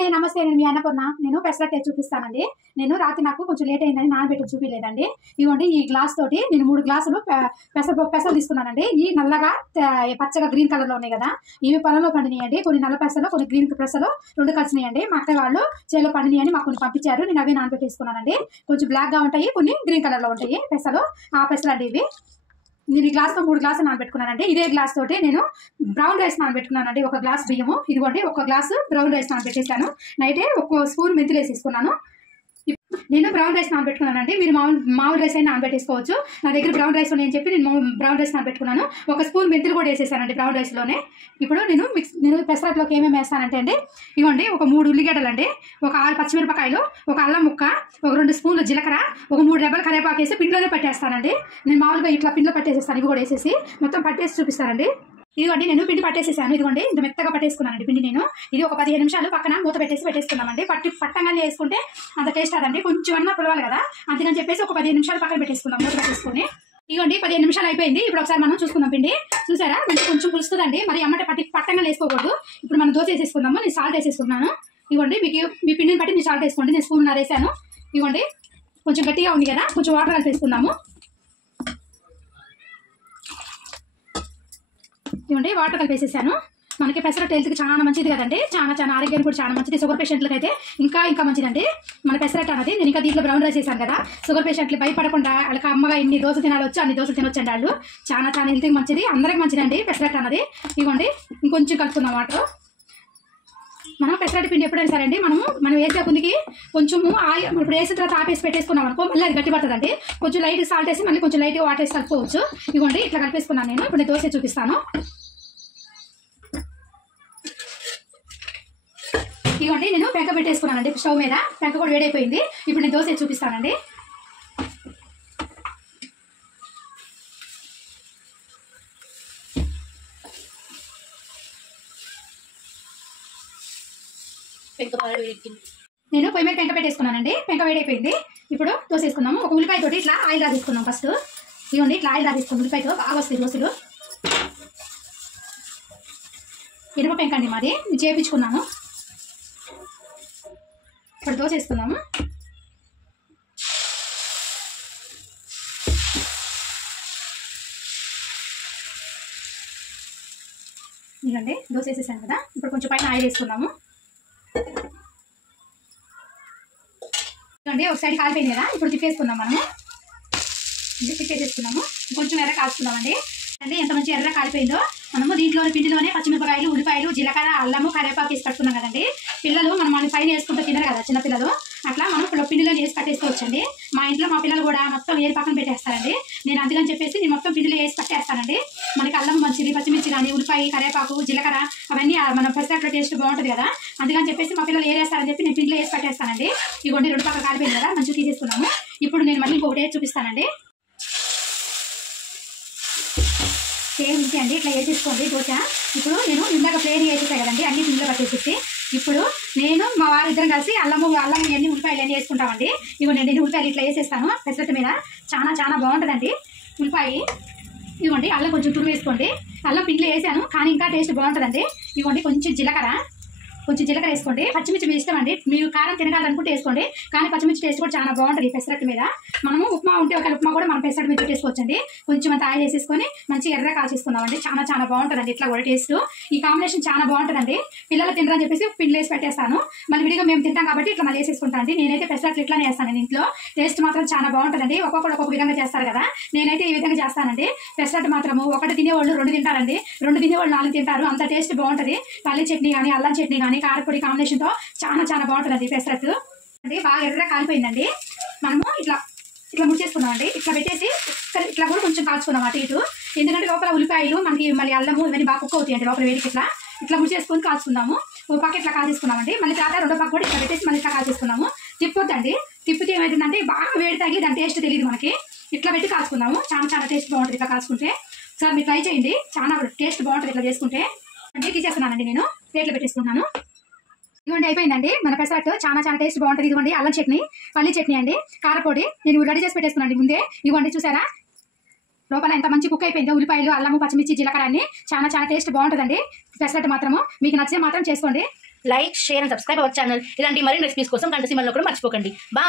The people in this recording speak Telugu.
అండి నమస్తే నేను మీ అన్నపూర్ణ నేను పెసరట్టే చూపిస్తానండి నేను రాత్రి నాకు కొంచెం లేట్ అయిందని నానబెట్టి చూపిలేదండి ఇవ్వండి ఈ గ్లాస్ తోటి నేను 3 గ్లాసులు పెసలు తీసుకున్నానండి ఈ నల్లగా పచ్చగా గ్రీన్ కలర్ లో ఉన్నాయి కదా ఇవి పొలంలో పండినాయండి కొన్ని నల్ల పెసలు కొన్ని గ్రీన్ పెసలు రెండు కలిసినాయండి మా అక్క వాళ్ళు చేలో పండినాయని మాకు కొన్ని పంపించారు నేను అవి నానబెట్టేసుకున్నానండి కొంచెం బ్లాక్ గా ఉంటాయి కొన్ని గ్రీన్ కలర్ లో ఉంటాయి పెసలు ఆ పెసలు అండి ఇవి నేను ఈ గ్లాస్తో 3 గ్లాసులు నానబెట్టుకున్నానండి ఇదే గ్లాస్ తోటి నేను బ్రౌన్ రైస్ నానబెట్టుకున్నానండి ఒక గ్లాస్ బియ్యము ఇదిగోండి ఒక గ్లాసు బ్రౌన్ రైస్ నానబెట్టేసాను నైటే ఒక స్పూన్ మెంతులు వేసేసుకున్నాను నేను బ్రౌన్ రైస్ నానబెట్టుకున్నానండి మీరు మామూలు రైస్ అయినా నానబెట్టేసుకోవచ్చు నా దగ్గర బ్రౌన్ రైస్ ఉన్నాయని చెప్పి నేను బ్రౌన్ రైస్ నానబెట్టుకున్నాను ఒక స్పూన్ మెంతులు కూడా వేసేసానండి బ్రౌన్ రైస్లోనే ఇప్పుడు నేను పెసరట్లోకి ఏమేమి వేస్తానంటే అండి ఇవ్వండి ఒక 3 ఉల్లిగడ్డలు అండి ఒక 6 పచ్చిమిరపకాయలు ఒక అల్లం ముక్క ఒక 2 స్పూన్లు జీలకర్ర ఒక 3 రెబ్బలు కరివేపాకు వేసి పిండిలోనే పట్టేస్తానండి నేను మామూలుగా ఇట్లా పిండిలో పట్టేసేస్తాను ఇవి కూడా వేసేసి మొత్తం పట్టేసి చూపిస్తానండి ఇదిగోండి నేను పిండి పట్టేసేసాను ఇదిగోండి ఇంత మెత్తగా పట్టేసుకున్నానండి పిండి నేను ఇది ఒక 15 నిమిషాలు పక్కన మూత పెట్టేసుకున్నామండి పట్టంగానే వేసుకుంటే అంత టేస్ట్ అదండి కొంచెం అన్నా పులవాలి కదా అందుకని చెప్పేసి ఒక 15 నిమిషాలు పక్కన పెట్టేసుకున్నాం మూత పెట్టేసుకుని ఇదిగోండి 15 నిమిషాలు అయిపోయింది ఇప్పుడు ఒకసారి మనం చూసుకుందాం పిండి చూసారా మంచి కొంచెం పులుస్తుందండి మరి అమ్మట పట్టంగా వేసుకోకూడదు ఇప్పుడు మనం దోశ వేసేసుకుందాము నేను సాల్ట్ వేసేసుకున్నాను ఇదిగోండి మీ పిండిని బట్టి మీరు సాల్ట్ వేసుకోండి నేను స్పూన్ వేసాను ఇదిగోండి కొంచెం గట్టిగా ఉంది కదా కొంచెం వాటర్ కలిపేసుకుందాము ఇవ్వండి వాటర్ కలిపేసేసాను మనకి పెసరట్టు హెల్త్కి చాలా మంచిది కదండి చాలా ఆరోగ్యానికి కూడా చాలా మంచిది షుగర్ పేషెంట్లకి అయితే ఇంకా మంచిదండి మన పెసరట్టు అనేది నేను ఇంకా దీంట్లో బ్రౌన్ రైస్ వేసాను కదా షుగర్ పేషెంట్లు భయపడకుండా వాళ్ళకి అమ్మగా ఎన్ని దోశ తినాలి వచ్చి అన్ని దోశలు తినొచ్చండి వాళ్ళు చాలా హెల్త్కి మంచిది అందరికి మంచిదండి పెసరట్టు అన్నది ఇవ్వండి ఇంకొంచెం కలుపుకుందాం వాటర్ మనం పెసరట్టు పిండి ఎప్పుడైనా సరే అండి మనం వేసే కొందికి కొంచెము ఇప్పుడు వేసిన తర్వాత ఆపేసి పెట్టేసుకున్నాం అనుకో మళ్ళీ అది గట్టి పడుతుందండి కొంచెం లైట్ సాల్ట్ వేసి మళ్ళీ కొంచెం లైట్గా వాటర్ వేసి కలుపుకోవచ్చు ఇవ్వండి ఇట్లా కలిపేసుకున్నాను నేను ఇప్పుడు నేను దోశ చూపిస్తాను ఇవ్వండి నేను పెంక పెట్టేసుకున్నానండి స్టవ్ మీద పెంక కూడా వేడైపోయింది ఇప్పుడు నేను దోశ చూపిస్తానండి నేను పొయ్యి మీద పెంక పెట్టేసుకున్నానండి పెంక వేడైపోయింది ఇప్పుడు దోశ వేసుకుందాము ఒక ఉల్లిపాయ తోటి ఇట్లా ఆయిల్ రాసేసుకుందాం ఫస్ట్ ఇవ్వండి ఇట్లా ఆయిల్ రాసేసుకుందాం ఉల్లిపాయతో బాగా వస్తాయి దోశలు ఇనుప పెంక అండి మాది చేయించుకున్నాను ఇప్పుడు దోశ వేసుకుందాము ఇదండి దోశ వేసేసాను కదా ఇప్పుడు కొంచెం పైన ఆయిల్ వేసుకుందాము ఇదండి ఒక సైడ్ కాలిపోయింది కదా ఇప్పుడు తిప్పేసుకుందాం మనము తిప్పేసేసుకున్నాము కొంచెం ఎర్ర కాల్చుకుందామండి అంటే ఎంత మంచి ఎర్ర కాలిపోయిందో మనము దీంట్లోని పిండిలోనే పచ్చిమిరపకాయలు ఉల్లిపాయలు జీలకర్ర అల్లము కరివేపాకు వేసి కట్టుకున్నాం కదండి పిల్లలు మన పైన వేసుకుంటూ తినరు కదా చిన్నపిల్లలు అట్లా మనం పిండిలో వేసి కట్టేసుకోవచ్చండి మా ఇంట్లో మా పిల్లలు కూడా మొత్తం ఏది పక్కన పెట్టేస్తారండి నేను అందుకని చెప్పేసి నేను మొత్తం పిండిలో వేసి కట్టేస్తానండి మనకి అల్లం మంచిది పచ్చిమిర్చి కానీ ఉల్లిపాయ కరివేపాకు జీలకర్ర అవన్నీ మనం పెసరట్లో టేస్ట్ బాగుంటుంది కదా అందుకని చెప్పేసి మా పిల్లలు ఏరేస్తారని చెప్పి నేను పిండిలో వేసి కట్టేస్తానండి ఇవ్వండి 2 పక్కన కాలిపోయింది కదా మంచిగా తీసేసుకున్నాము ఇప్పుడు నేను మళ్ళీ ఇంకొకటి వేసి చూపిస్తానండి సేమ్ ఇంతే అండి ఇట్లా వేసేసుకోండి దోశ ఇప్పుడు నేను ఇందాక ప్లేన్ వేసేసాను కదండి అన్ని పిండిలో పట్టేసేసి ఇప్పుడు నేను మా వారు ఇద్దరం కలిసి అల్లం అన్ని ఉల్లిపాయలు అన్నీ వేసుకుంటామండి ఇవ్వండి నేను ఉల్లిపాయలు ఇట్లా వేసేస్తాను పెసరట్టు మీద చాలా బాగుంటుందండి ఉల్లిపాయ ఇవ్వండి అల్లం కొంచెం తురుము వేసుకోండి అల్లం పిండిలో వేసాను కానీ ఇంకా టేస్ట్ బాగుంటుందండి ఇవ్వండి కొంచెం జీలకర్ర వేసుకోండి పచ్చిమిర్చి మీ ఇష్టం అండి మీరు కారం తినగాలనుకుంటే వేసుకోండి కానీ పచ్చిమిర్చి టేస్ట్ కూడా చాలా బాగుంటుంది పెసరట్టు మీద మనము ఉప్మా ఉంటే ఒక ఉప్మా కూడా మనం పెసరట్టు మీద పెట్టేసుకోవచ్చండి కొంచెం అంత ఆయిల్ వేసేసుకొని మంచి ఎర్ర కాల్చేసుకుందామండి చాలా బాగుంటుందండి ఇట్లా కూడా టేస్ట్ ఈ కాంబినేషన్ చాలా బాగుంటుందండి పిల్లలు తినరని చెప్పేసి పిండి వేసి పెట్టేస్తాను మళ్ళీ విడిగా మేము తింటాం కాబట్టి ఇట్లా మళ్ళీ వేసేసుకుంటాను అండి నేనైతే పెసరట్లు ఇట్లానే వేస్తాను ఇంట్లో టేస్ట్ మాత్రం చాలా బాగుంటుందండి ఒక్కొక్కరు ఒక్కొక్క విధంగా చేస్తారు కదా నేనైతే ఈ విధంగా చేస్తానండి పెసరట్టు మాత్రము ఒకటి తినేవాళ్ళు 2 తింటారండి 2 తినేవాళ్ళు 4 తింటారు అంత టేస్ట్ బాగుంటుంది పల్లి చట్నీ కానీ అల్లం చట్నీ కానీ కారపొడి కాంబినేషన్తో చాలా బాగుంటుందండి పెసరట్టు అంటే బాగా ఎర్ర కాలిపోయిందండి మనము ఇట్లా ముడిచేసుకున్నామండి ఇట్లా పెట్టేసి ఇట్లా కూడా కొంచెం కాల్చుకున్నాం అటు ఇటు ఎందుకంటే లోపల ఉల్లిపాయలు మనకి మళ్ళీ అల్లము ఇవన్నీ బాగా కుక్ అవుతాయండి లోపల వేడికి ఇట్లా ముడిచేసుకొని కాల్చుకుందాము ఒక పక్క ఇట్లా కాల్చేసుకున్నామండి మళ్ళీ తర్వాత 2 పక్క కూడా ఇట్లా పెట్టేసి మళ్ళీ ఇట్లా కాల్చేసుకున్నాము తిప్పొద్దండి తిప్పితే ఏమవుతుందంటే బాగా వేడి తగిలి దాని టేస్ట్ తెలియదు మనకి ఇట్లా పెట్టి కాల్చుకుందాము చాలా టేస్ట్ బాగుంటుంది ఇట్లా కాల్చుకుంటే సార్ మీరు ట్రై చేయండి చాలా టేస్ట్ బాగుంటుంది ఇట్లా చేసుకుంటే అంటే తీసేస్తున్నానండి నేను ప్లేట్లో పెట్టేసుకుంటున్నాను ఇవ్వండి అయిపోయిందండి మన పెసరట్టు చాలా టేస్ట్ బాగుంటుంది ఇదిగోండి అల్లం చట్నీ పల్లి చట్నీ అండి కారపొడి నేను రెడీ చేసి పెట్టేసుకున్నాను ముందే ఇవ్వండి చూసారా లోపల ఎంత మంచి కుక్ అయిపోయిందో ఉల్లిపాయలు అల్లము పచ్చిమిర్చి జీలకర్ర అన్ని చాలా టేస్ట్ బాగుంటుందండి పెసరట్టు మాత్రము మీకు నచ్చే మాత్రం చేసుకోండి like, share and subscribe our channel. ఇలాంటి మరిన్ని రెసిపీస్ కోసం గంట సింబల్ని కూడా మర్చిపోకండి. బాయ్.